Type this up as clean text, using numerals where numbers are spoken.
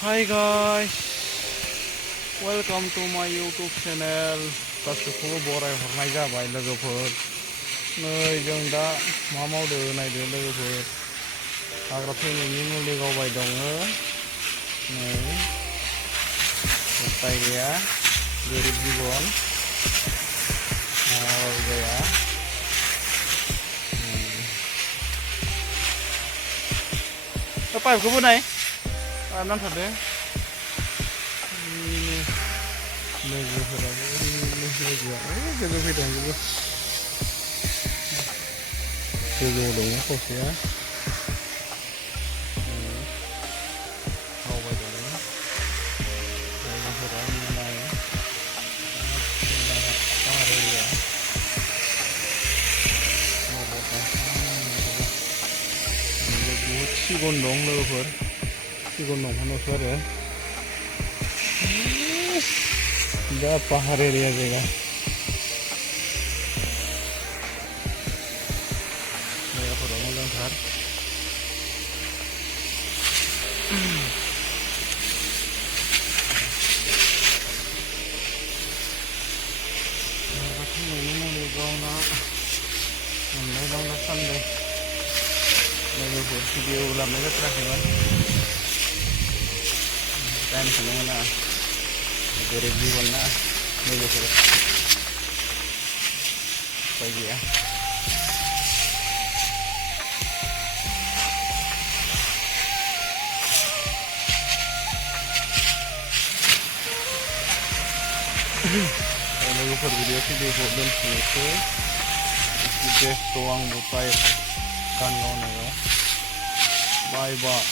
Hi guys, welcome to my YouTube channel. गासैखौबो बरायहरनाय जाबाय लोगोफोर। नै जों दा मा मावदो नायदो लोगोफोर। हाग्रा थैनायनि मुलि गावबाय दङ। नै उपाय गैया, गोरिब जिबन मावाबाबो जाया। पाइपखौबो नाय, पाइप नांथारदो। लोगोफोराबो लोगोआ गोजौ फैदों, गोजौआव दङ खावसेया मावबाय दङ। लोगोफोरा नाय बुहुद सिगुन दं लोगोफोर, सिगुन दंफांआवसो आरो दा पाहार एरिया जायगा। जायगाफोरा मोजांथार। थैनायनि मुलि गावना मोननाय दं दासान्दि। लोगोफोर भिडिअ लाबोनाय जाथाराखैमोन, टाइमखौनो मोना, गोरिब जिबन ना लोगोफोर, उपाय गैया। लोगोफोर भिडिअखौ दोनथ'नोसै। बेस्थ' आंबो पाइप गान गावनायाव। बाय बाय।